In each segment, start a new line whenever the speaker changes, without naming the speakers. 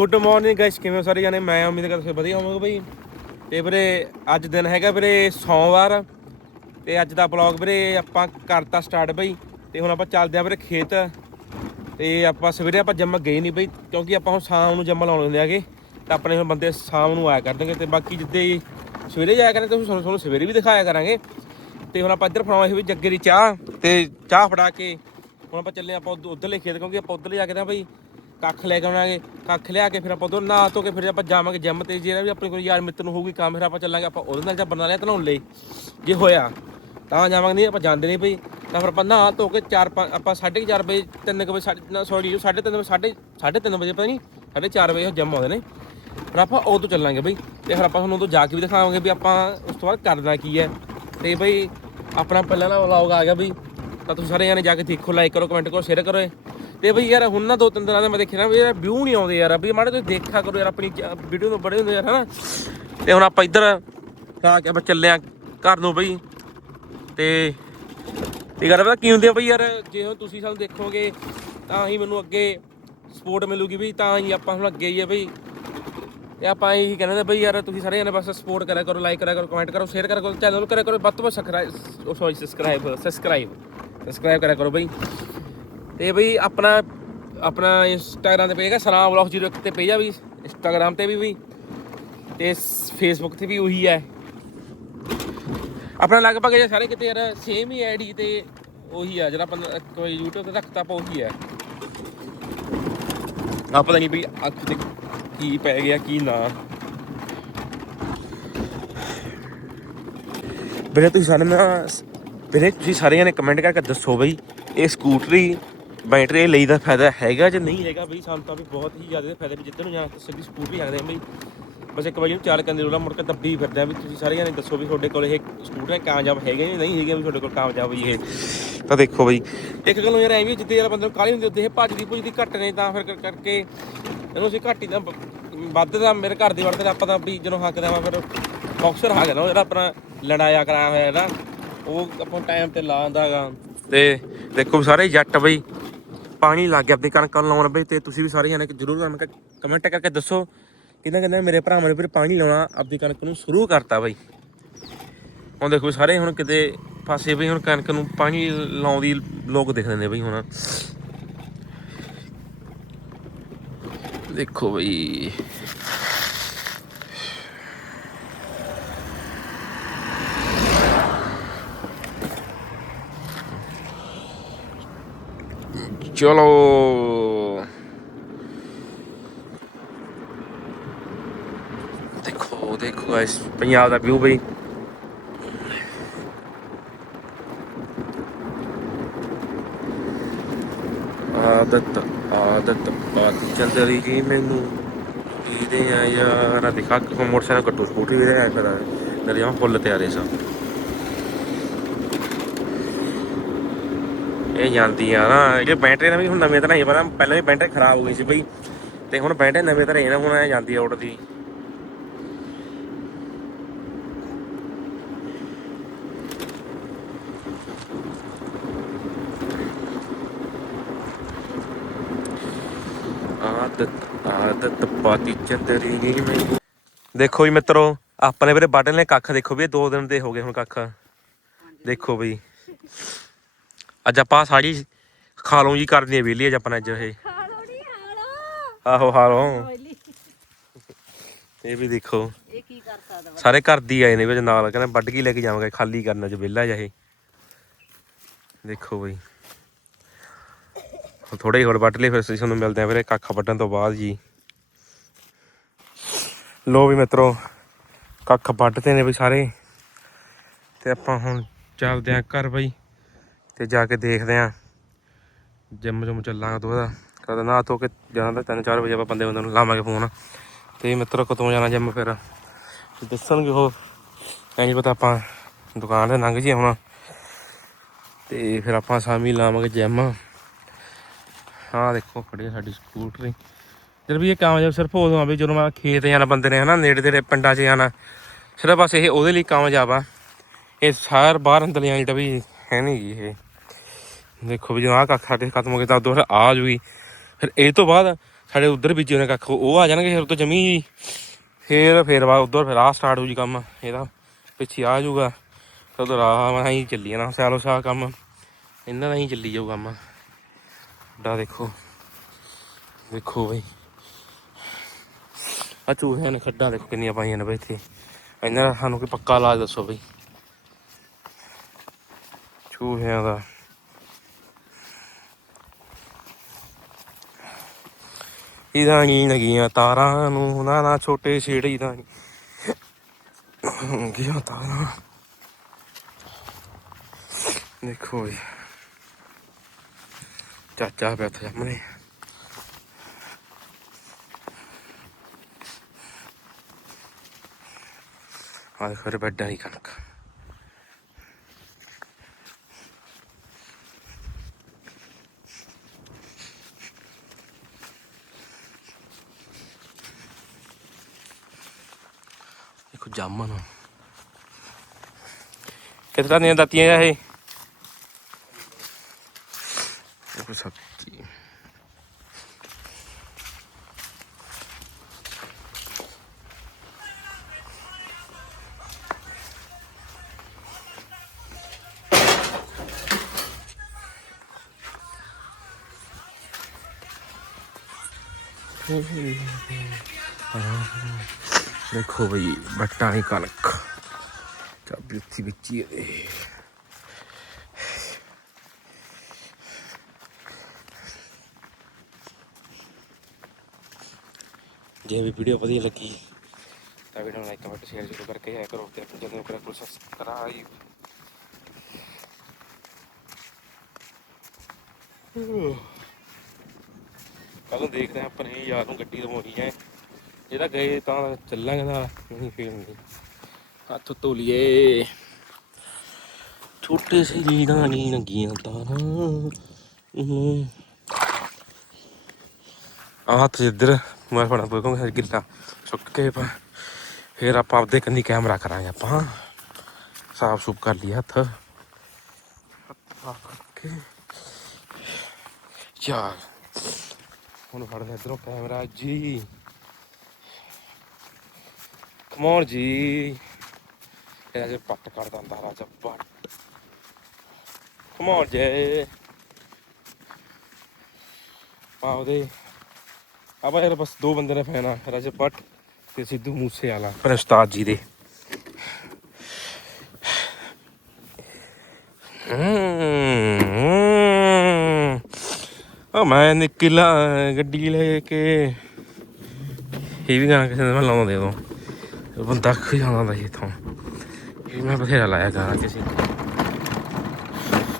Good morning guys ਕਿਵੇਂ ਹੋ ਸਾਰੇ ਜਾਨੇ ਮੈਂ ਉਮੀਦ ਕਰਦਾ ਤੁਸੀਂ ਵਧੀਆ ਹੋਵੋਗੇ ਬਈ। ਤੇ ਵੀਰੇ, ਅੱਜ ਦਿਨ ਹੈਗਾ ਵੀਰੇ ਸੋਮਵਾਰ। ਤੇ ਅੱਜ ਦਾ ਬਲੌਗ ਵੀਰੇ ਆਪਾਂ ਕਰਤਾ ਸਟਾਰਟ ਬਈ। ਤੇ ਹੁਣ ਆਪਾਂ ਚੱਲਦੇ ਆ ਵੀਰੇ ਖੇਤ। ਤੇ ਆਪਾਂ ਸਵੇਰੇ ਆਪਾਂ ਜੰਮ ਗਏ ਨਹੀਂ ਬਈ, ਕਿਉਂਕਿ ਆਪਾਂ ਹੁਣ ਸ਼ਾਮ ਨੂੰ ਜੰਮ ਲਾਉਣ ਹੁੰਦੇ ਆਗੇ। ਤਾਂ ਆਪਣੇ ਹੁਣ ਬੰਦੇ ਸ਼ਾਮ ਨੂੰ ਆਇਆ ਕਰਨਗੇ। ਤੇ ਬਾਕੀ ਜਿੱਦੇ ਹੀ ਸਵੇਰੇ ਜਾਇਆ ਕਰਾਂਗੇ ਤੁਸੀਂ ਤੁਹਾਨੂੰ ਤੁਹਾਨੂੰ ਸਵੇਰੇ ਵੀ ਦਿਖਾਇਆ ਕਰਾਂਗੇ। ਤੇ ਹੁਣ ਆਪਾਂ ਇੱਧਰ ਫੜਾਉਣਾ ਸੀ ਵੀ ਜੱਗੇ ਦੀ ਚਾਹ। ਤੇ ਚਾਹ ਫੜਾ ਕੇ ਹੁਣ ਆਪਾਂ ਚੱਲੇ ਆਪਾਂ ਉਧ- ਉੱਧਰਲੇ ਖੇਤ, ਕਿਉਂਕਿ ਆਪਾਂ ਉੱਧਰ ਜਾ ਕੇ ਤਾਂ ਬਈ ਕੱਖ ਲੈ ਕੇ ਆਵਾਂਗੇ, ਕੱਖ ਲਿਆ ਕੇ ਫਿਰ ਆਪਾਂ ਉਧਰ ਨਹਾ ਧੋ ਕੇ ਫਿਰ ਆਪਾਂ ਜਾਵਾਂਗੇ ਜਿਮ ਤੇ ਜਿਹੜਾ ਵੀ ਆਪਣੇ ਕੋਲ ਯਾਰ ਮਿੱਤਰ ਨੂੰ ਹੋਊਗੀ ਕੰਮ, ਫਿਰ ਆਪਾਂ ਚੱਲਾਂਗੇ, ਆਪਾਂ ਉਹਦੇ ਨਾਲ ਜਾਂ ਬਣਾ ਲਿਆ ਧਨਾਉਣ ਲਈ, ਜੇ ਹੋਇਆ, ਤਾਂ ਜਾਵਾਂਗੇ, ਨਹੀਂ ਆਪਾਂ ਜਾਂਦੇ ਨਹੀਂ ਬਈ, ਤਾਂ ਫਿਰ ਆਪਾਂ ਨਹਾ ਧੋ ਕੇ 4 5 ਆਪਾਂ 4:30 ਵਜੇ 3 ਵਜੇ, ਸਾਢੇ ਸੌਰੀ 3:30 ਵਜੇ, ਸਾਢੇ 3:30 ਵਜੇ ਪਤਾ ਨਹੀਂ 4:30 ਵਜੇ ਉਹ ਜਿਮ ਆਉਂਦੇ ਨੇ, ਫਿਰ ਆਪਾਂ ਉਦੋਂ ਚੱਲਾਂਗੇ ਬਈ, ਤੇ ਫਿਰ ਆਪਾਂ ਤੁਹਾਨੂੰ ਉਦੋਂ ਜਾ ਕੇ ਵੀ ਦਿਖਾਵਾਂਗੇ ਵੀ ਆਪਾਂ ਉਸ ਤੋਂ ਬਾਅਦ ਕਰਨਾ ਕੀ ਹੈ, ਤੇ ਬਈ ਆਪਣਾ ਪਹਿਲਾਂ ਨਾ ਵਲੌਗ ਆ ਗਿਆ ਬਈ, ਤਾਂ ਤੁਸੀਂ ਸਾਰੇ ਜਾਣੇ ਜਾ ਕੇ ਦੇਖੋ ਲਾਈਕ ਕਰੋ ਕਮੈਂਟ ਕਰੋ ਸ਼ੇਅਰ ਕਰੋ ਤੇ ਬਈ ਯਾਰ ਹੁਣ ਨਾ ਦੋ ਤਿੰਨ ਦਿਨਾਂ ਦੇ ਮੈਂ ਦੇਖਿਆ ਨਾ ਵੀ ਯਾਰ ਵਿਊ ਨਹੀਂ ਆਉਂਦੇ ਯਾਰ ਬਈ ਮਾੜੇ ਤੁਸੀਂ ਦੇਖਿਆ ਕਰੋ ਯਾਰ ਆਪਣੀ ਵੀਡੀਓ ਤੋਂ ਬੜੇ ਹੁੰਦੇ ਯਾਰ, ਹਨਾ? ਤੇ ਹੁਣ ਆਪਾਂ ਇੱਧਰ ਆ ਕੇ ਆਪਾਂ ਚੱਲੇ ਆ ਘਰ ਨੂੰ ਬਈ। ਤੇ ਇਹ ਗੱਲ ਪਤਾ ਕੀ ਹੁੰਦੀ ਆ ਬਈ ਯਾਰ, ਜੇ ਹੁਣ ਤੁਸੀਂ ਸਾਨੂੰ ਦੇਖੋਗੇ, ਤਾਂ ਹੀ ਮੈਨੂੰ ਅੱਗੇ ਸਪੋਰਟ ਮਿਲੂਗੀ ਵੀ ਤਾਂ ਹੀ ਆਪਾਂ ਹੁਣ ਅੱਗੇ ਹੀ ਆ ਬਈ। ਤੇ ਆਪਾਂ ਇਹੀ ਕਹਿੰਦੇ ਬਈ ਯਾਰ, ਤੁਸੀਂ ਸਾਰੇ ਜਣੇ ਬਸ ਸਪੋਰਟ ਕਰਿਆ ਕਰੋ ਲਾਈਕ ਕਰਿਆ ਕਰੋ ਕਮੈਂਟ ਕਰੋ ਸ਼ੇਅਰ ਕਰਿਆ ਕਰੋ ਚੈਨਲ ਕਰਿਆ ਕਰੋ, ਵੱਧ ਤੋਂ ਵੱਧ subscribe sorry subscribe subscribe subscribe ਕਰਿਆ ਕਰੋ ਬਈ। ਤੇ ਬਈ ਆਪਣਾ ਆਪਣਾ ਇੰਸਟਾਗ੍ਰਾਮ ਤੇ ਪੇਜ ਹੈ ਸਲਾਮ ਵਲੌਗ 01 ਤੇ ਪੇਜ ਆ ਵੀ ਇੰਸਟਾਗ੍ਰਾਮ ਤੇ ਵੀ ਵੀ ਤੇ ਫੇਸਬੁੱਕ ਤੇ ਵੀ ਉਹੀ ਹੈ। ਆਪਣਾ ਲਗਭਗ ਇਹ ਸਾਰੇ ਕਿਤੇ ਯਾਰ ਸੇਮ ਹੀ ਆਈਡੀ ਤੇ ਉਹੀ ਆ, ਜਿਹੜਾ ਆਪਾਂ ਕੋਈ YouTube ਤੇ ਰੱਖਤਾ ਆਪਾਂ ਉਹੀ ਹੈ। ਆ ਪਤਾ ਨਹੀਂ ਵੀ ਅੱਖ ਤੇ ਕੀ ਪੈ ਗਿਆ, ਕੀ ਨਾ। ਵੀਰੇ ਤੁਸੀਂ ਸਾਰੇ ਨਾ, ਵੀਰੇ ਤੁਸੀਂ ਸਾਰੇ ਨੇ ਕਮੈਂਟ ਕਰਕੇ ਦੱਸੋ ਬਈ, ਇਹ ਸਕੂਟਰੀ ਬੈਟਰੀ ਲਈ ਦਾ ਫਾਇਦਾ ਹੈਗਾ ਜਾਂ ਨਹੀਂ ਹੈਗਾ ਬਈ, ਸਾਨੂੰ ਤਾਂ ਵੀ ਬਹੁਤ ਹੀ ਜ਼ਿਆਦਾ ਫਾਇਦਾ ਵੀ ਜਿੱਦਣ ਨੂੰ ਜਾਣਾ ਤਾਂ ਸਕੂਲ ਵੀ ਜਾਂਦੇ ਆ ਬਈ। ਬਸ ਇੱਕ ਵਾਰੀ ਨੂੰ ਚਾਲ ਕਰਨ ਦੀ ਲੋੜ ਆ, ਮੁੜ ਕੇ ਦੱਬੀ ਫਿਰਦੇ ਆ ਵੀ ਤੁਸੀਂ ਸਾਰੇ ਨੇ ਦੱਸੋ ਵੀ ਤੁਹਾਡੇ ਕੋਲ ਇਹ ਸਕੂਟਰ ਕਾਮਯਾਬ ਹੈਗੇ ਜਾਂ ਨਹੀਂ ਹੈਗੇ ਵੀ ਤੁਹਾਡੇ ਕੋਲ ਕਾਮਯਾਬ ਹੀ ਇਹ। ਤਾਂ ਦੇਖੋ ਬਈ, ਇੱਕ ਗੱਲੋਂ ਯਾਰ ਐਵੇਂ ਜਿੱਦੇ ਯਾਰ ਬੰਦੇ ਨੂੰ ਕਾਲੀ ਹੁੰਦੀ ਉੱਤੇ ਇਹ ਭੱਜਦੀ ਭੁੱਜਦੀ ਘੱਟ ਨੇ, ਤਾਂ ਫਿਰ ਕਰਕੇ ਇਹਨੂੰ ਅਸੀਂ ਘੱਟ ਹੀ ਤਾਂ ਬ- ਵੱਧ ਦਾ ਮੇਰੇ ਘਰ ਦੇ ਵੜਦੇ ਆਪਾਂ ਤਾਂ ਵੀ ਜਦੋਂ ਹੱਕਦਾ ਵਾ ਫਿਰ ਬਾਕਸਰ ਆ ਨਾ ਜਿਹੜਾ ਆਪਣਾ ਲੜਾਇਆ ਕਰਾਇਆ ਹੋਇਆ ਜਿਹੜਾ ਉਹ ਆਪਾਂ ਟਾਈਮ ਤੇ ਲਾ ਆਂਦਾਗਾ ਤੇ ਦੇਖੋ ਸਾਰੇ ਜੱਟ ਬਈ ਪਾਣੀ ਲੱਗ ਗਿਆ, ਆਪਣੀ ਕਣਕ ਲਾਉਣ ਬਈ ਤੇ ਤੁਸੀਂ ਵੀ ਸਾਰੇ ਜਣੇ ਜਰੂਰ ਕਮੈਂਟ ਕਰਕੇ ਦੱਸੋ ਕਿਹਨਾਂ ਕਹਿੰਦਾ ਮੇਰੇ ਭਰਾਵਾਂ ਨੇ ਫਿਰ ਪਾਣੀ ਲਾਉਣਾ, ਆਪਣੀ ਕਣਕ ਨੂੰ ਸ਼ੁਰੂ ਕਰਤਾ ਬਈ। ਹੁਣ ਦੇਖੋ ਸਾਰੇ ਹੁਣ ਕਿਤੇ ਪਾਸੇ ਬਈ ਹੁਣ ਕਣਕ ਨੂੰ ਪਾਣੀ ਲਾਉਂਦੀ ਲੋਕ ਦਿਖਦੇ ਨੇ ਬਈ ਹੁਣ। ਦੇਖੋ ਬਈ। ਚਲੋ ਦੇਖੋ ਦੇਖੋ ਗਾਇਸ ਪੰਜਾਬ ਦਾ ਵਿਊ ਬਈ ਆਦਤ ਆਦਤ ਬਾਤ ਚੰਦਰੀ ਜੀ ਮੈਨੂੰ ਇਹਦੇ ਆ ਯਾਰ ਦਿਖਾ ਕਿ ਮੋਟਰਸਾਈਕਲ ਕੱਟੋ ਸਕੂਟਰੀ ਵੀ ਰਿਹਾ ਫਿਰ ਆ ਫੁੱਲ ਤਿਆਰੇ ਸਾ ਇਹ ਜਾਂਦੀ ਆ ਨਾ, ਇਹ ਬੈਟਰੀ ਨਾ ਹੁਣ ਨਵੇਂ ਤਰ੍ਹਾਂ ਹੀ ਪਰ ਪਹਿਲਾਂ ਵੀ ਬੈਟਰੀ ਖਰਾਬ ਹੋ ਗਈ ਸੀ ਬਈ। ਤੇ ਹੁਣ ਬੈਟਰੀ ਨਵੇਂ ਤਰ੍ਹਾਂ ਹੀ ਨਾ, ਹੁਣ ਜਾਂਦੀ ਆ ਉੱਡਦੀ। ਆਦਤ ਆਦਤ ਪਾਤੀ ਚੰਦਰੀ ਨੀ ਮੈਨੂੰ। ਦੇਖੋ ਜੀ ਮਿੱਤਰੋ, ਆਪਣੇ ਵੀਰੇ ਬਾਟਲ ਨੇ ਕੱਖ ਦੇਖੋ ਵੀ, ਇਹ ਦੋ ਦਿਨ ਦੇ ਹੋ ਗਏ ਹੁਣ ਕੱਖ। ਦੇਖੋ ਬਈ। ਅੱਜ ਆਪਾਂ ਸਾੜੀ ਖਾ ਲਓ ਜੀ ਕਰਨੀ ਹੈ ਵੇਲੀ ਅੱਜ ਆਪਣਾ ਅੱਜ ਇਹ।
ਹਾਲੋ ਨੀ ਹਾਲੋ
ਆਹੋ ਹਾਲੋ
ਓਇਲੀ
ਇਹ ਵੀ ਦੇਖੋ।
ਇਹ ਕੀ ਕਰ ਸਕਦਾ ਵਾ
ਸਾਰੇ ਘਰ ਦੀ ਆਏ ਨੇ ਵਿੱਚ ਨਾਲ ਕਹਿੰਦੇ ਵੱਢ ਕੇ ਲੈ ਕੇ ਜਾਵਾਂਗੇ ਖਾਲੀ ਕਰਨਾ ਚ ਵਿਹਲਾ ਜਿਹਾ ਇਹ। ਦੇਖੋ ਬਈ। ਥੋੜੇ ਹੋਰ ਵੱਢ ਲਏ ਫਿਰ ਅਸੀਂ ਤੁਹਾਨੂੰ ਮਿਲਦੇ ਆਂ ਵੀਰੇ ਕੱਖ ਵੱਢਣ ਤੋਂ ਬਾਅਦ ਜੀ। ਲੋ ਵੀ ਮਿੱਤਰੋ ਕੱਖ ਵੱਢਦੇ ਨੇ ਬਈ ਸਾਰੇ। ਤੇ ਆਪਾਂ ਹੁਣ ਚੱਲਦੇ ਆਂ ਘਰ ਬਈ। ਤੇ ਜਾ ਕੇ ਦੇਖਦੇ ਆਂ। ਜਿੰਮ ਜੁਮ ਚੱਲਾਂਗੇ ਤੋਂ ਉਹਦਾ ਕਦੇ ਨਾ ਧੋ ਕੇ ਜਾਣਾ ਤਾਂ 3-4 ਵਜੇ ਆਪਾਂ ਬੰਦੇ ਬੰਦੇ ਨੂੰ ਲਾਵਾਂਗੇ ਫੋਨ। ਤੇ ਮਿੱਤਰੋ ਕਦੋਂ ਜਾਣਾ ਜਿੰਮ ਫਿਰ? ਦੱਸਣਗੇ ਉਹ, ਐਂ ਨਹੀਂ ਪਤਾ ਆਪਾਂ ਦੁਕਾਨ ਤੇ ਲੰਘ ਜੀ ਹੁਣ। ਤੇ ਫਿਰ ਆਪਾਂ ਸ਼ਾਮੀ ਲਾਵਾਂਗੇ ਜਿਮ। ਹਾਂ ਦੇਖੋ, ਖੜੀ ਆ ਸਾਡੀ ਸਕੂਟਰੀ। ਜਦ ਵੀ ਇਹ ਕਾਮਯਾਬ ਸਿਰਫ ਉਦੋਂ ਆ ਵੀ ਜਦੋਂ ਮੈਂ ਖੇਤ ਜਾਣਾ ਬੰਦੇ ਨੇ, ਹਨਾ, ਨੇੜੇ ਤੇੜੇ ਪਿੰਡਾਂ 'ਚ ਜਾਣਾ। ਸਿਰਫ ਬਸ ਇਹ ਉਹਦੇ ਲਈ ਕਾਮਯਾਬ ਆ ਇਹ ਸਾਰ ਬਾਹਰ ਅੰਦਰ ਲਿਆਣੀ ਤਾਂ ਵੀ ਹੈ ਨਹੀਂ ਜੀ ਇਹ। ਦੇਖੋ ਵੀ ਜਦੋਂ ਆਹ ਕੱਖ ਸਾਡੇ ਖਤਮ ਹੋ ਗਿਆ ਤਾਂ ਉਦੋਂ ਫਿਰ ਆ ਜੂਗੀ। ਫਿਰ ਇਹ ਤੋਂ ਬਾਅਦ ਸਾਡੇ ਉਧਰ ਬੀਜੇ ਨੇ ਕੱਖ, ਉਹ ਆ ਜਾਣਗੇ ਫਿਰ ਤੋਂ ਜਮੀ ਫੇਰ ਫੇਰ ਬਾਅਦ ਉਧਰ ਫਿਰ ਆ ਸਟਾਰਟ ਹੋ ਜੀ ਕੰਮ ਇਹਦਾ ਪਿੱਛੇ ਆ ਜੂਗਾ। ਫਿਰ ਉਧਰ ਆ ਮੈਂ ਹੀ ਚੱਲੀ ਜਾਣਾ, ਸਿਆਲੋ ਸਾਹ ਕੰਮ। ਇਹਨਾਂ ਦਾ ਹੀ ਚੱਲੀ ਜਾਊ ਕੰਮ। ਡਾ ਦੇਖੋ। ਦੇਖੋ ਬਈ। ਆ ਚੂਹਿਆਂ ਨੇ ਖੱਡਾਂ ਦੇਖੋ ਕਿੰਨੀਆਂ ਪਾਈਆਂ ਨੇ ਬਈ ਇੱਥੇ। ਇਹਨਾਂ ਦਾ ਸਾਨੂੰ ਕੋਈ ਪੱਕਾ ਇਲਾਜ ਦੱਸੋ ਬਈ। ਚੂਹਿਆਂ ਦਾ। ਇਹਦਾ ਨਹੀਂ ਲੱਗੀਆਂ ਤਾਰਾਂ ਨੂੰ, ਨਾ ਨਾ, ਛੋਟੇ ਛੇੜੀ ਦਾ ਨਹੀਂ ਗਿਆ ਤਾਰਾਂ। ਦੇਖੋ ਜੀ। ਚਾਚਾ ਬੈਠਾ ਸਾਹਮਣੇ। ਆਹ ਫਿਰ ਬੈਡਾਂ ਦੀ ਕਣਕ। ਦੇਖੋ ਜਾਮਨ ਕਿਤਨਾ ਦੀਆਂ ਦਾਤੀਆਂ ਆ ਇਹ ਦੇਖੋ ਸਬਜ਼ੀ ਦੇਖੋ ਬਈ, ਬੱਟਾਂ ਦੀ ਕਣਕ। ਚਾਬੀ ਉੱਥੀ ਵਿੱਚ ਹੀ ਇਹਦੇ। ਜੇ ਵੀ ਵੀਡੀਓ ਵਧੀਆ ਲੱਗੀ, ਤਾਂ ਵੀਡੀਓ ਨੂੰ ਲਾਈਕ ਕਮੈਂਟ ਸ਼ੇਅਰ ਜ਼ਰੂਰ ਕਰਕੇ ਜਾਇਆ ਕਰੋ ਤੇ ਆਪਣੇ ਚੈਨਲ ਨੂੰ ਸਬਸਕ੍ਰਾਈਬ ਕੱਲ ਦੇਖਦੇ ਹਾਂ ਆਪਣੇ ਯਾਰ ਨੂੰ ਗੱਡੀ ਲਵਾਉਣੀ ਹੈ। ਜਿਹੜਾ ਗਏ ਤਾਂ ਚੱਲਾਂਗੇ ਨਾਲ ਨਹੀਂ ਫੇਰ ਨਹੀਂ ਹੱਥ ਧੋ ਲਈਏ ਛੋਟੇ ਸੇ ਲੀੜਾਂ ਨਹੀਂ ਨੰਗੀਆਂ ਤਾਰਾਂ ਆ ਹੱਥ ਜਿੱਧਰ ਮੈਂ ਫੜਾ ਬੋਕਾਂ ਗਿੱਲਾ ਸੁੱਕ ਕੇ ਪਾ ਫੇਰ ਆਪਾਂ ਆਪਦੇ ਕੰਨੀ ਕੈਮਰਾ ਕਰਾਂਗੇ ਆਪਾਂ। ਸਾਫ਼ ਸੁਫ ਕਰ ਲਈ ਹੱਥ। ਕਰਕੇ। ਯਾਰ, ਹੁਣ ਫੜਦੇ ਇਧਰੋਂ ਕੈਮਰਾ ਜੀ। ਕਮੌਨ ਜੀ। ਇਹ ਜੇ ਪੱਟ ਕਰ ਦਿੰਦਾ ਰਾਜਾ ਪੱਟ ਕਮੌਨ ਜੇ। ਪਾਉਦੇ ਆਪਾਂ ਯਾਰ ਬਸ ਦੋ ਬੰਦੇ ਨੇ ਫੈਨ ਆ ਰਾਜਾ ਪੱਟ ਤੇ ਸਿੱਧੂ ਮੂਸੇ ਵਾਲਾ ਪਰ ਉਸਤਾਦ ਜੀ ਦੇ। ਆ ਮੈਂ ਨਿਕਲਾ ਗੱਡੀ ਲੈ ਕੇ। ਇਹ ਵੀ ਗਾਣਾ ਕਿਸੇ ਨੇ ਮੈਂ ਲਾਉਣਾ ਦੇ ਦੋ ਇਹ ਬੰਦਾ ਖੁ ਜਾਂਦਾ ਹੁੰਦਾ ਸੀ ਇੱਥੋਂ। ਇਹ ਮੈਂ ਬਥੇਰਾ ਲਾਇਆ ਗਾਣਾ ਕਿਸੇ ਨੇ।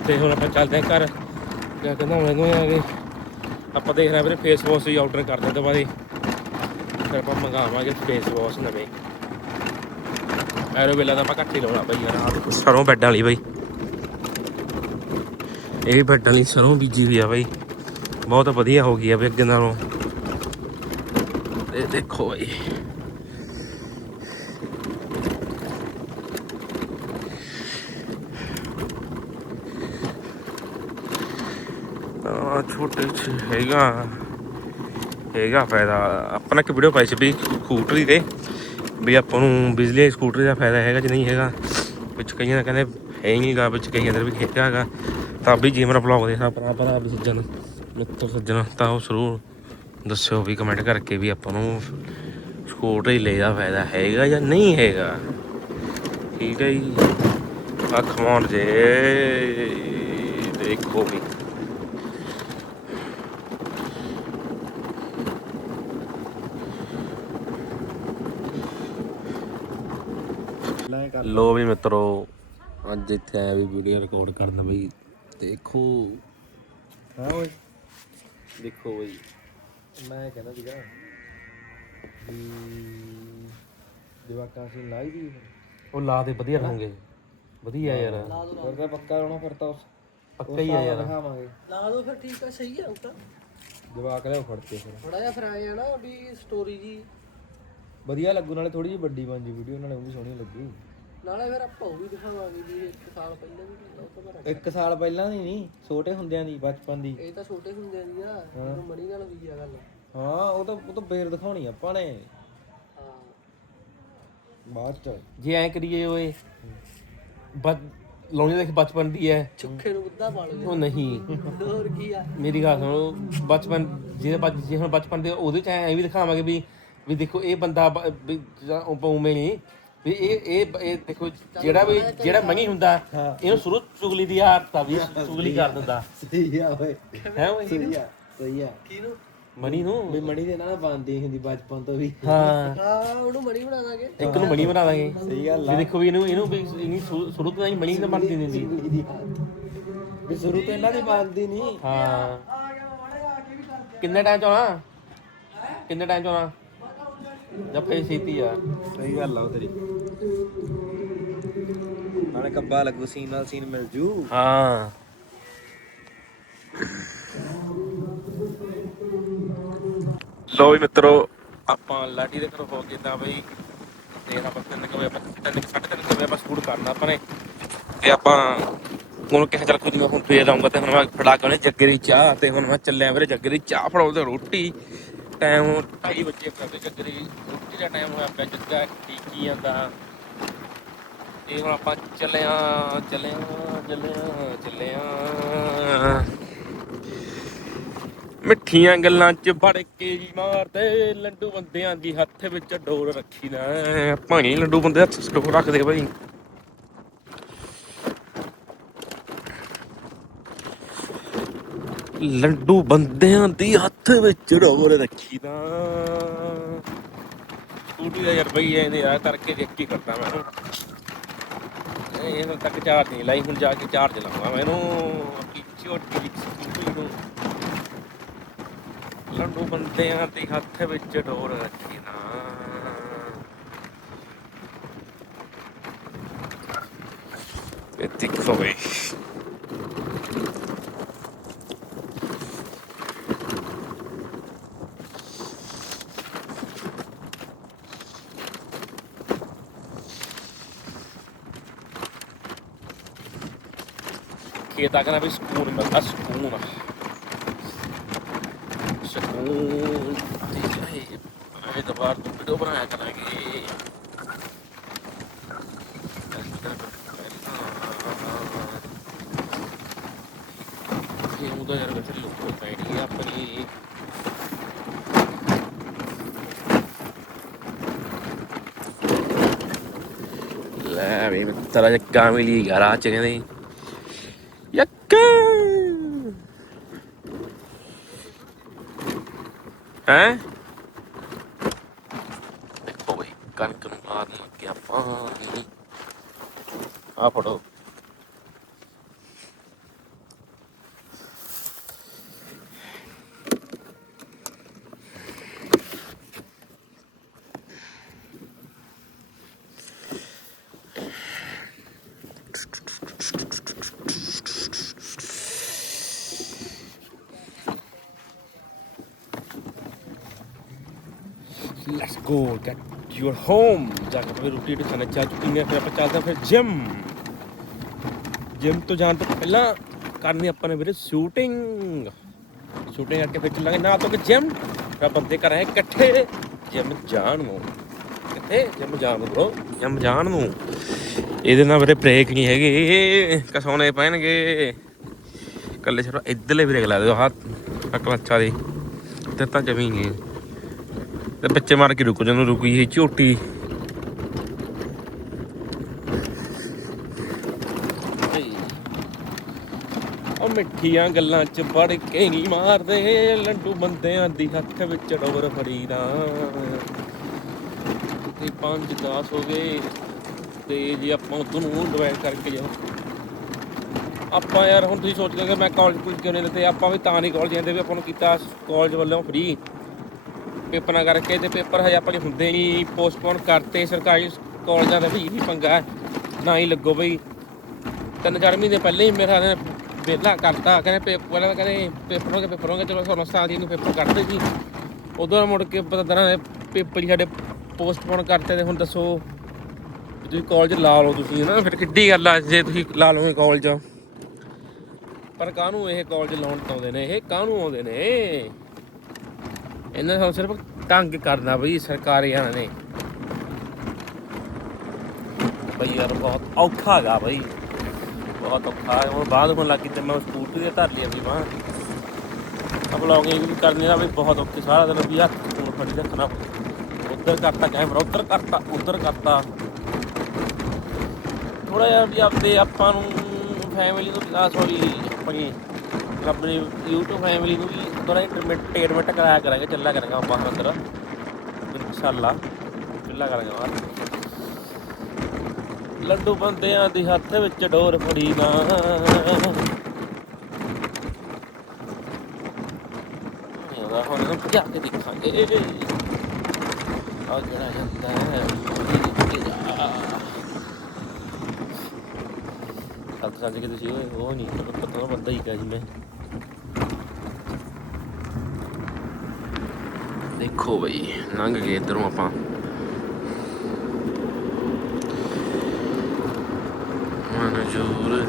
ਤੇ ਹੁਣ ਆਪਾਂ ਚੱਲਦੇ ਹਾਂ ਘਰ। ਕਿਆ ਕਹਿੰਦਾ ਹੁਣ ਆ ਕੇ ਆਪਾਂ ਦੇਖ ਰਹੇ ਵੀਰੇ ਫੇਸ ਵਾਸ਼ ਹੀ ਆਰਡਰ ਕਰਦੇ ਤੇ ਬਾਅਦ ਫਿਰ ਆਪਾਂ ਮੰਗਾਵਾਂਗੇ ਫੇਸ ਵਾਸ਼ ਨਵੇਂ। ਐਰੋਵੇਲਾ ਦਾ ਆਪਾਂ ਘੱਟ ਹੀ ਲਾਉਣਾ ਬਈ ਯਾਰ, ਆਹ ਦੇਖੋ। ਸਰੋਂ ਬੈੱਡਾਂ ਵਾਲੀ ਬਈ। ਇਹ ਵੀ ਬੈੱਡਾਂ ਵਾਲੀ ਸਰੋਂ ਬੀਜੀ ਵੀ ਆ ਬਈ। ਬਹੁਤ ਵਧੀਆ ਹੋ ਗਈ ਆ ਵੀ ਅੱਗੇ ਨਾਲੋਂ। ਇਹ ਦੇਖੋ ਬਈ ਆ ਛੋਟੇ ਚ ਹੈਗਾ ਹੈਗਾ ਫਾਇਦਾ। ਆਪਣਾ ਇੱਕ ਵੀਡੀਓ ਪਾਈ ਸੀ ਵੀ ਸਕੂਟਰੀ ਤੇ, ਵੀ ਆਪਾਂ ਨੂੰ ਬਿਜਲੀ ਸਕੂਟਰੀ ਦਾ ਫਾਇਦਾ ਹੈਗਾ ਜਾਂ ਨਹੀਂ ਹੈਗਾ। ਵਿੱਚ ਕਈਆਂ ਨੇ ਕਹਿੰਦੇ ਹੈ ਹੀ ਨਹੀਂਗਾ ਵਿੱਚ ਕਈਆਂ ਦੇ ਵੀ ਖੇਤਿਆ ਹੈਗਾ। ਤਾਂ ਵੀ ਜੀ ਮੇਰਾ ਬਲੌਗ ਦੇਖਣਾ, ਭਰਾ ਭਰਾ ਵੀ ਸੱਜਣ, ਮਿੱਤਰ ਸੱਜਣ, ਤਾਂ ਉਹ ਜ਼ਰੂਰ ਦੱਸਿਓ ਵੀ ਕਮੈਂਟ ਕਰਕੇ ਵੀ ਆਪਾਂ ਨੂੰ ਸਕੂਟਰੀ ਲੈ ਦਾ ਫਾਇਦਾ ਹੈਗਾ ਜਾਂ ਨਹੀਂ ਹੈਗਾ। ਠੀਕ ਹੈ ਜੀ। ਆ ਖਮਾਉਣ ਜੇ। ਦੇਖੋ ਵੀ। ਲੋ ਵੀ ਮਿੱਤਰੋ। ਅੱਜ ਇੱਥੇ ਆਇਆ ਵੀ ਵੀਡੀਓ ਰਿਕਾਰਡ ਕਰਨ ਬਈ ਦੇਖੋ।
ਹਾਂ ਓਏ।
ਦੇਖੋ ਬਈ।
ਮੈਂ ਕਹਿੰਦਾ ਸੀਗਾ ਵੀ ਜਵਾਕਾਂ ਸੀ ਲਾਈ ਦੀ
ਉਹ ਲਾ ਦੇ ਵਧੀਆ ਰਹੋਗੇ ਵਧੀਆ ਯਾਰ।
ਫਿਰ ਤਾਂ ਪੱਕਾ ਹੋਣਾ ਫਿਰ ਤਾਂ ਉਸ
ਪੱਕਾ ਹੀ ਆ ਯਾਰ।
ਦਿਖਾਵਾਂਗੇ।
ਲਾ ਦੋ ਫਿਰ ਠੀਕ ਆ ਸਹੀ ਆ ਉਹ ਤਾਂ
ਜਵਾਕ ਲਿਆਓ ਫੜ ਕੇ ਫਿਰ।
ਥੋੜਾ ਜਿਹਾ ਫਿਰ ਆਏ ਆ ਨਾ ਵੀ ਸਟੋਰੀ ਜੀ।
ਵਧੀਆ ਲੱਗੂ ਨਾਲੇ ਥੋੜੀ ਜਿਹੀ ਵੱਡੀ ਬਣ ਜੀ ਵੀਡੀਓ ਨਾਲੇ ਉਹ ਵੀ ਸੋਹਣੀ ਲੱਗੂ।
ਨਾਲੇ ਫਿਰ ਆਪਾਂ ਉਹ ਵੀ ਦਿਖਾਵਾਂਗੇ ਵੀ ਇੱਕ ਸਾਲ ਪਹਿਲਾਂ ਵੀ ਕੀਤਾ ਉਹ ਤਾਂ ਮੈਂ ਰੱਖ-
ਇੱਕ ਸਾਲ ਪਹਿਲਾਂ ਦੀ ਨਹੀਂ ਛੋਟੇ ਹੁੰਦਿਆਂ ਦੀ ਬਚਪਨ ਦੀ।
ਇਹ ਤਾਂ ਛੋਟੇ ਹੁੰਦੇ ਦੀ ਆ ਜਦੋਂ ਮਣੀ ਨਾਲ ਹੋਈ ਆ ਗੱਲ।
ਹਾਂ ਉਹ ਤਾਂ ਉਹ ਤਾਂ ਬੇਰ ਦਿਖਾਉਣੀ ਆਪਾਂ ਨੇ।
ਹਾਂ।
ਬਾਅਦ ਚ।
ਜੇ ਐ ਕਰੀਏ ਓਏ ਬਚ ਲਾਉਣੀ ਦੇਖ ਬਚਪਨ ਦੀ ਐ।
ਚੁੱਖੇ ਨੂੰ ਬੁੱਧਾ ਪਾ ਲਓ
ਉਹ ਨਹੀਂ।
ਹੋਰ ਕੀ ਆ।
ਮੇਰੀ ਗੱਲ ਸੁਣੋ ਬਚਪਨ ਜਿਹਦੇ ਬਚ ਜੇ ਹੁਣ ਬਚਪਨ ਦੇ ਉਹਦੇ ਚ ਐ ਵੀ ਦਿਖਾਵਾਂਗੇ ਵੀ ਵੀ ਦੇਖੋ ਇਹ ਬੰਦਾ ਬ- ਵੀ ਜਿਹੜਾ ਉਹ ਉਵੇਂ ਨਹੀਂ ਵੀ ਇਹ ਇਹ ਇਹ ਦੇਖੋ ਜਿਹੜਾ ਵੀ ਜਿਹੜਾ ਮਣੀ ਹੁੰਦਾ ਇਹਨੂੰ ਸ਼ੁਰੂ ਤੋਂ ਚੁਗਲੀ ਦੀ ਆਦਤ ਆ ਵੀ ਇਹ ਚੁਗਲੀ ਕਰ ਦਿੰਦਾ।
ਸਹੀ ਆ ਓਏ।
ਹੈ ਓਏ।
ਸਹੀ ਆ ਸਹੀ ਆ।
ਕਿਹਨੂੰ?
ਮਣੀ ਨੂੰ।
ਵੀ ਮਣੀ ਦੇ ਨਾਲ ਬੰਦੀ ਹੁੰਦੀ ਬਚਪਨ ਤੋਂ ਵੀ।
ਹਾਂ।
ਹਾਂ ਉਹਨੂੰ ਮਣੀ ਬਣਾ ਦਾਂਗੇ।
ਇੱਕ ਨੂੰ ਮਣੀ ਬਣਾ ਦਾਂਗੇ।
ਸਹੀ ਗੱਲ
ਵੀ ਦੇਖੋ ਵੀ ਇਹਨੂੰ ਇਹਨੂੰ ਵੀ ਇਹਨੂੰ ਸ਼ੁਰੂ- ਸ਼ੁਰੂ ਤੋਂ ਹੀ ਮਣੀ ਨਾ ਬਣਦੀ ਦਿੰਦੀ
ਵੀ ਸ਼ੁਰੂ ਤੋਂ ਇਹਨਾਂ ਦੀ ਬੰਦੀ ਨਹੀਂ।
ਹਾਂ। ਕਿੰਨੇ ਟਾਈਮ ਚ ਆਉਣਾ? ਕਿੰਨੇ ਟਾਈਮ ਚ ਆਉਣਾ? ਜਦ ਫੇਰ ਛੇਤੀ ਆ।
ਸਹੀ ਗੱਲ ਆ ਉਹ ਤੇਰੀ। ਨਾਲੇ ਕੱਬਾ ਲੱਗੂ ਸੀਨ ਨਾਲ ਸੀਨ ਮਿਲ ਜੂ।
ਹਾਂ। ਲੋ ਵੀ ਮਿੱਤਰੋ ਆਪਾਂ ਲਾਡੀ ਦੇ ਘਰੋਂ ਹੋ ਕੇ ਤਾਂ ਬਈ ਤੇ ਆਪਾਂ ਤਿੰਨ ਕੁ ਵਜੇ ਆਪਾਂ ਤਿੰਨ ਕੁ ਸਾਢੇ ਤਿੰਨ ਕੁ ਵਜੇ ਆਪਾਂ ਸ਼ੂਟ ਕਰਨਾ ਆਪਾਂ ਨੇ। ਤੇ ਆਪਾਂ ਹੁਣ ਕਿਹਾ ਚੱਲ ਕੋਈ ਹੁਣ ਫੇਰ ਆਉਂਗਾ ਤੇ ਹੁਣ ਮੈਂ ਫੜਾ ਕੇ ਉਹਨੇ ਜੱਗੇ ਦੀ ਚਾਹ ਤੇ ਹੁਣ ਮੈਂ ਚੱਲਿਆ ਵੀਰੇ ਜੱਗੇ ਦੀ ਚਾਹ ਫੜਾਉ ਤੇ ਰੋਟੀ। ਟਾਈਮ 2:30 ਵਜੇ ਕਰਦੇ ਜੱਗੇ ਰੋਟੀ ਦਾ ਟਾਈਮ ਹੋਇਆ ਪਿਆ ਜੱਗਾ ਠੀਕ ਜਾਂਦਾ ਤੇ ਹੁਣ ਆਪਾਂ ਚੱਲਿਆ ਚੱਲਿਆ ਚੱਲਿਆ ਚੱਲਿਆ। ਮਿੱਠੀਆਂ ਗੱਲਾਂ ਚ ਵੜ ਕੇ ਜੀ ਮਾਰਦੇ, ਲੰਡੂ ਬੰਦਿਆਂ ਦੀ ਹੱਥ ਵਿੱਚ ਡੋਰ ਰੱਖੀਦਾ ਭਾਣੀ ਲੰਡੂ ਬੰਦੇ ਹੱਥ ਡੋਰ ਰੱਖਦੇ ਭਾਈ ਲੰਡੂ ਬੰਦਿਆਂ ਦੀ ਹੱਥ ਵਿੱਚ ਡੋਰ ਰੱਖੀ ਨਾ ਸਕੂਟੀ ਦਾ ਯਾਰ ਬਈ ਇਹਦੇ ਆ ਕਰਕੇ ਦੇਖ ਕਰਦਾ ਮੈਂ ਇਹਨੂੰ। ਤੱਕ ਚਾਰਜ ਨਹੀਂ ਲਾਈ, ਹੁਣ ਜਾ ਕੇ ਚਾਰਜ ਲਾਉਂਗਾ ਮੈਂ ਇਹਨੂੰ। ਆਪਣੀ ਛੋਟੀ ਜਿਹੀ ਸਕੂਟੀ ਨੂੰ। ਲੰਡੂ ਬੰਦਿਆਂ ਦੇ ਹੱਥ ਵਿੱਚ ਡੋਰ ਰੱਖੀ ਨਾ ਦੇਖੋ ਬਈ ਖੇਤ ਆ ਕੇ ਨਾ ਵੀ ਸਕੂਨ ਮਿਲਦਾ ਸਕੂਨ ਸਕੂਨ ਇਹ ਦਬਾਰ ਤੋਂ ਵੀਡੀਓ ਬਣਾਇਆ ਕਰਾਂਗੇ ਇਹ ਉਹਦਾ ਯਾਰ ਵੈਸੇ ਲੋਕਲ ਪੈਣੀ ਆ ਆਪਣੀ ਲੈ ਵੀ ਤਰਾ ਜੱਗਾ ਮਿਲੀ ਘਰਾਂ ਚ ਕਹਿੰਦੇ ਹੈ ਦੇਖੋ ਬਈ ਕਣਕ ਨੂੰ ਮਾਰਨ ਲੱਗਿਆ ਪਾਣੀ ਆ ਫੜੋ let's go get your home ਜਾ ਕੇ ਫਿਰ ਰੋਟੀ ਰੋਟੀ ਚਾਹ ਚੁੱਕੀ ਹੈ ਫਿਰ ਆਪਾਂ ਚੱਲਦੇ ਹਾਂ ਫਿਰ ਜਿਮ ਜਿਮ ਤੋਂ ਜਾਣ ਤੋਂ ਪਹਿਲਾਂ ਕਰਨੀ ਆਪਾਂ ਨੇ ਵੀਰੇ ਸ਼ੂਟਿੰਗ ਸ਼ੂਟਿੰਗ ਕਰਕੇ ਫਿਰ ਚੱਲਾਂਗੇ। ਨਾ ਤੋਂ ਕਿ ਜਿਮ ਫਿਰ ਬੰਦੇ ਕਰਾਂਗੇ ਇਕੱਠੇ ਜਿਮ ਜਾਣ ਨੂੰ। ਕਿੱਥੇ ਜਿਮ ਜਾਣ ਨੂੰ ਬ్రో ਜਿਮ ਜਾਣ ਨੂੰ। ਇਹਦੇ ਨਾਲ ਵੀਰੇ ਬ੍ਰੇਕ ਨਹੀਂ ਹੈਗੇ। ਕਸੌਣੇ ਪੈਣਗੇ। ਕੱਲੇ ਸਿਰਫ ਇੱਧਰਲੇ ਬ੍ਰੇਕ ਲਾ ਦਿਓ ਹੱਥ ਕਲੱਚਾਂ ਦੇ ਤੇ ਤਾਂ ਜਮੀ ਤੇ ਬੱਚੇ ਮਾਰ ਕੇ ਰੁਕ ਜਦੋਂ ਰੁਕੀ ਇਹ ਝੋਟੀ। ਉਹ ਮਿੱਠੀਆਂ ਗੱਲਾਂ ਚ ਵੜ ਕੇ ਨਹੀਂ ਮਾਰਦੇ, ਲੰਡੂ ਬੰਦਿਆਂ ਦੀ ਹੱਥ ਵਿੱਚ ਡੋਰ ਫੜੀਦਾ ਤੇ 5 10 ਹੋ ਗਏ, ਤੇ ਜੇ ਆਪਾਂ ਉਦੋਂ ਨੂੰ ਡਿਵਾਈਡ ਕਰਕੇ ਜਾਓ। ਆਪਾਂ ਯਾਰ ਹੁਣ ਤੁਸੀਂ ਸੋਚ ਕਿ ਮੈਂ ਕਾਲਜ ਕੁਝ ਕਿਉਂ ਨਹੀਂ ਦਿੱਤੇ ਆਪਾਂ ਵੀ ਤਾਂ ਨਹੀਂ ਕਾਲਜ ਜਾਂਦੇ, ਵੀ ਆਪਾਂ ਨੂੰ ਕੀਤਾ ਕਾਲਜ ਵੱਲੋਂ ਫ੍ਰੀ ਪੇਪਰਾਂ ਕਰਕੇ ਤੇ ਪੇਪਰ ਹਜੇ ਆਪਣੇ ਹੁੰਦੇ ਨਹੀਂ ਪੋਸਟਪੋਨ ਕਰਤੇ, ਸਰਕਾਰੀ ਕਾਲਜਾਂ ਦਾ ਵੀ ਇਹੀ ਪੰਗਾ ਨਾ ਹੀ ਲੱਗੋ ਬਈ। ਤਿੰਨ ਚਾਰ ਮਹੀਨੇ ਪਹਿਲੇ ਹੀ ਮੇਰਾ ਨੇ ਵਿਹਲਾ ਕਰਤਾ, ਕਹਿੰਦੇ ਪੇਪਰ ਵਾਲਾ ਕਹਿੰਦੇ ਪੇਪਰ ਹੋ ਗਏ ਪੇਪਰ ਹੋ ਗਏ ਚਲੋ ਤੁਹਾਨੂੰ ਸਾਲ ਦੀ ਨੂੰ ਪੇਪਰ ਕੱਢਦੇ ਸੀ। ਉਦੋਂ ਮੁੜ ਕੇ ਪਤਾ ਤਰ੍ਹਾਂ ਦੇ ਪੇਪਰ ਹੀ ਸਾਡੇ ਪੋਸਟਪੋਨ ਕਰਤੇ ਤੇ ਹੁਣ ਦੱਸੋ, ਤੁਸੀਂ ਕਾਲਜ ਲਾ ਲਓ ਤੁਸੀਂ ਨਾ ਫਿਰ ਕਿੱਡੀ ਗੱਲ ਆ, ਜੇ ਤੁਸੀਂ ਲਾ ਲਓਗੇ ਕਾਲਜ ਪਰ ਕਾਹਨੂੰ ਇਹ ਕਾਲਜ ਲਾਉਣ ਤਾਂ ਆਉਂਦੇ ਨੇ? ਇਹ ਕਾਹਨੂੰ ਆਉਂਦੇ ਨੇ? ਇਹਨਾਂ ਨੂੰ ਸਿਰਫ ਤੰਗ ਕਰਨਾ ਬਈ ਸਰਕਾਰੀਆਂ ਨੇ। ਬਈ ਯਾਰ, ਬਹੁਤ ਔਖਾ ਹੈਗਾ ਬਈ। ਬਹੁਤ ਔਖਾ ਹੈ। ਹੁਣ ਬਾਅਦ ਕੋਲ ਲੱਗੀ ਤੇ ਮੈਂ ਸਕੂਟਰੀ ਤੇ ਧਰ ਲਿਆ ਵੀ ਬਾਂਹ। ਆ ਵਲੌਗਿੰਗ ਵੀ ਕਰਨੀ ਨਾ ਵੀ ਬਹੁਤ ਔਖੀ ਸਾਰਾ ਦਿਨ ਵੀ ਹੱਥ ਫੋਨ ਫੜੀ ਰੱਖਣਾ। ਉੱਧਰ ਕਰਤਾ ਕੈਮਰਾ ਉੱਧਰ ਕਰਤਾ ਉੱਧਰ ਕਰਤਾ। ਥੋੜਾ ਜਿਹਾ ਵੀ ਆਪਦੇ ਆਪਾਂ ਨੂੰ ਫੈਮਿਲੀ ਨੂੰ ਆ ਸੌਰੀ ਆਪਣੀ ਆਪਣੀ YouTube ਫੈਮਿਲੀ ਨੂੰ ਵੀ ਥੋੜਾ ਇੰਟਰਟੇਨਮੈਂਟ ਕਰਾਇਆ ਕਰਾਂਗੇ ਚੱਲਾ ਕਰਾਂਗੇ ਆਪਾਂ ਅੰਦਰ। ਇਨਸ਼ਾਅੱਲਾ ਚੱਲਾ ਕਰਾਂਗੇ ਬਾਹਰ। ਲੱਡੂ ਬੰਦਿਆਂ ਦੀ ਹੱਥ ਵਿੱਚ ਡੋਰ ਫੜੀ ਨਾ। ਇਹਦਾ ਹੁਣ ਇਹਨੂੰ ਭਜਾ ਕੇ ਦੇਖਾਂਗੇ। ਆ ਜਿਹੜਾ ਜਾਂਦਾ ਹੈ ਸੱਜ ਕੇ ਤੁਸੀਂ ਉਹ ਨਹੀਂ ਪਤਾ ਬੰਦਾ ਹੀ ਕਹਾਂ ਜੀ ਮੈਂ। ਦੇਖੋ ਬਈ, ਲੰਘ ਗਏ ਇਧਰੋਂ ਆਪਾਂ। ਮਨਜੂਰ।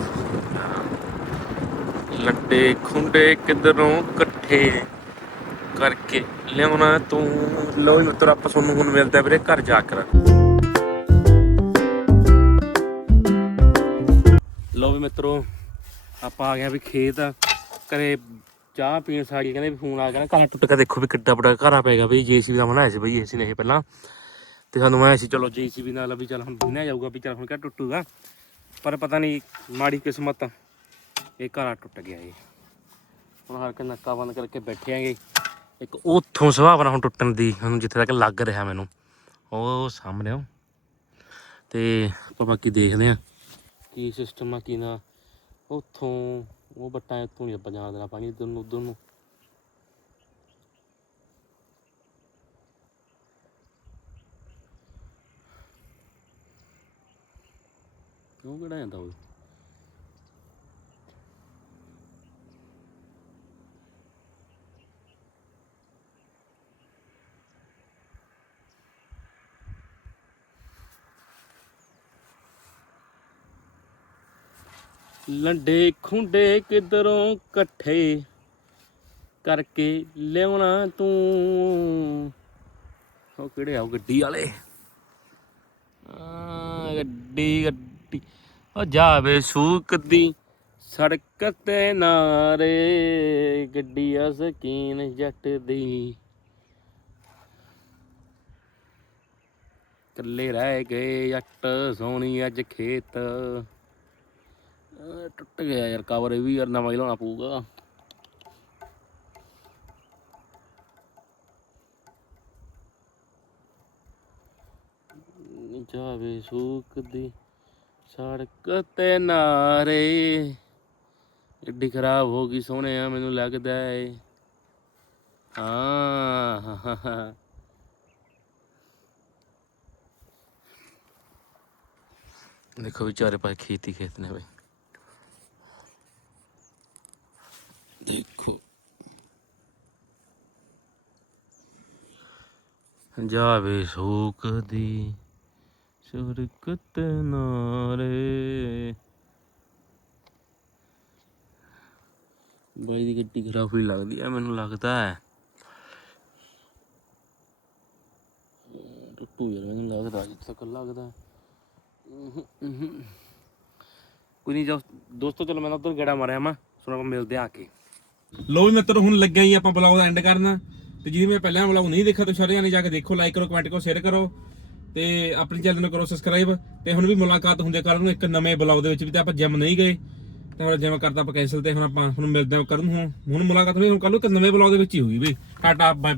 ਲੱਡੇ ਖੁੰਡੇ ਕਿਧਰੋਂ ਇਕੱਠੇ ਕਰਕੇ ਲਿਆਉਣਾ ਤੂੰ? ਲੋ ਹੀ ਮਿੱਤਰ, ਆਪਾਂ ਤੁਹਾਨੂੰ ਹੁਣ ਮਿਲਦਾ ਵੀਰੇ, ਘਰ ਜਾ ਕਰ ਮਿੱਤਰੋ, ਆਪਾਂ ਆ ਗਏ ਵੀ ਖੇਤ। ਘਰੇ ਚਾਹ ਪੀਣ ਸਾਡੀ, ਕਹਿੰਦੇ ਵੀ ਫੋਨ ਆ ਗਿਆ ਨਾ, ਘਰ ਟੁੱਟ ਕੇ ਦੇਖੋ ਵੀ ਕਿੱਡਾ ਵੱਡਾ ਘਰਾ ਪਏਗਾ ਵੀ ਜੀਸੀਬੀ ਦਾ ਬਣਾਇਆ ਸੀ ਬਈ ਏਸੀ ਨੇ ਇਹ ਪਹਿਲਾਂ। ਤੇ ਸਾਨੂੰ ਮੈਂ ਸੀ, ਚਲੋ ਜੀਸੀਬੀ ਨਾਲ ਵੀ ਚੱਲ ਹੁਣ ਬੰਨਿਆ ਜਾਊਗਾ, ਵੀ ਚੱਲ ਹੁਣ ਕਿਆ ਟੁੱਟੂਗਾ। ਪਰ ਪਤਾ ਨਹੀਂ ਮਾੜੀ ਕਿਸਮਤ, ਇਹ ਘਰਾ ਟੁੱਟ ਗਿਆ ਇਹ। ਹੁਣ ਹਰ ਕੇ ਨੱਕਾ ਬੰਦ ਕਰਕੇ ਬੈਠੇ ਆਂਗੇ। ਇੱਕ ਉੱਥੋਂ ਸੁਭਾਵਨਾ ਹੁਣ ਟੁੱਟਣ ਦੀ, ਹੁਣ ਜਿੱਥੇ ਤੱਕ ਲੱਗ ਰਿਹਾ ਮੈਨੂੰ। ਉਹ ਸਾਹਮਣੇ ਉਹ ਤੇ ਆਪਾਂ ਬਾਕੀ ਦੇਖਦੇ ਆਂ। ਕੀ ਸਿਸਟਮ ਆ, ਕੀ ਨਾ। ਉੱਥੋਂ ਉਹ ਬੱਟਾਂ ਇੱਥੋਂ ਨਹੀਂ ਆਪਾਂ ਜਾਣ ਦੇਣਾ ਪਾਣੀ, ਇੱਧਰ ਨੂੰ, ਉੱਧਰ ਨੂੰ। ਕਿਉਂ ਕਿਹੜਾ ਜਾਂਦਾ ਉਹ? ਲੰਡੇ ਖੁੰਡੇ ਕਿਧਰੋਂ ਇਕੱਠੇ ਕਰਕੇ ਲਿਆਉਣਾ ਤੂੰ? ਉਹ ਕਿਹੜੇ ਆ ਗੱਡੀ ਵਾਲੇ? ਆ ਗੱਡੀ ਗੱਡੀ। ਉਹ ਜਾਵੇ ਸੂਕ ਦੀ ਸੜਕ ਤੇ ਨਾਰੇ, ਗੱਡੀ ਆ ਸਕੀਨ ਜੱਟ ਦੀ। ਕੱਲੇ ਰਹਿ ਗਏ ਜੱਟ ਸੋਹਣੀ ਅੱਜ ਖੇਤ। ਟੁੱਟ ਗਿਆ ਯਾਰ ਕਵਰ ਇਹ ਵੀ ਯਾਰ ਨਵਾਂ ਹੀ ਲਾਉਣਾ ਪਊਗਾ। ਜਾਵੇ ਸੂਕ ਦੀ ਸੜਕ ਤੇ ਨਾਰੇ। ਗੱਡੀ ਖਰਾਬ ਹੋ ਗਈ ਸੋਹਣਿਆ, ਮੈਨੂੰ ਲੱਗਦਾ ਏ। ਹਾਂ। ਦੇਖੋ ਵਿਚਾਰੇ ਪਾਸ ਖੇਤੀ ਖੇਤ ਨੇ ਬਈ। ਦੇਖੋ। ਜਾਵੇ ਸੂਕ ਦੀ ਸੁਰਕਤ ਨਾਰੇ ਬਾਈ ਦੀ ਗੱਡੀ ਖਰਾਬ ਹੋਈ ਲੱਗਦੀ ਆ, ਮੈਨੂੰ ਲੱਗਦਾ ਹੈ। ਟੁੱਟੂ ਯਾਰ, ਮੈਨੂੰ ਲੱਗਦਾ ਜਿੱਥੇ ਤੱਕ ਲੱਗਦਾ ਕੋਈ ਨਹੀਂ ਦੋਸਤੋ, ਚਲੋ ਮੈਂ ਉਧਰ ਗੇੜਾ ਮਾਰਿਆ ਮੈਂ, ਸੁਣਾ ਆਪਾਂ ਮਿਲਦੇ ਆ ਕੇ। ਲੋ ਵੀ ਮਿੱਤਰ ਹੁਣ ਲੱਗਿਆ ਹੀ ਆਪਾਂ ਬਲੌਗ ਦਾ ਐਂਡ ਕਰਨ। ਤੇ ਜਿਹਨੇ ਮੈਂ ਪਹਿਲਾਂ ਬਲੌਗ ਨਹੀਂ ਦੇਖਿਆ, ਤੁਸੀਂ ਸਾਰੇ ਜਾਣੇ ਜਾ ਕੇ ਦੇਖੋ ਲਾਈਕ ਕਰੋ ਕਮੈਂਟ ਕਰੋ ਸ਼ੇਅਰ ਕਰੋ। ਤੇ ਆਪਣੇ ਚੈਨਲ ਨੂੰ ਕਰੋ ਸਬਸਕ੍ਰਾਈਬ ਤੇ ਹੁਣ ਵੀ ਮੁਲਾਕਾਤ ਹੁੰਦੇ ਕੱਲ ਨੂੰ ਇੱਕ ਨਵੇਂ ਬਲੌਗ ਦੇ ਵਿੱਚ ਵੀ, ਤੇ ਆਪਾਂ ਜਿਮ ਨਹੀਂ ਗਏ। ਤੇ ਹੁਣ ਜਿਮ ਕਰਤਾ ਆਪਾਂ ਕੈਨਸਲ ਤੇ ਹੁਣ ਆਪਾਂ ਹੁਣ ਮਿਲਦੇ ਹਾਂ ਕਰਨ ਹੁਣ ਹੁਣ ਮੁਲਾਕਾਤ ਹੋਈ ਹੁਣ ਕੱਲ ਨੂੰ ਇੱਕ ਨਵੇਂ ਬਲੌਗ ਦੇ ਵਿੱਚ ਹੀ ਹੋਈ ਵੀ। Tata bye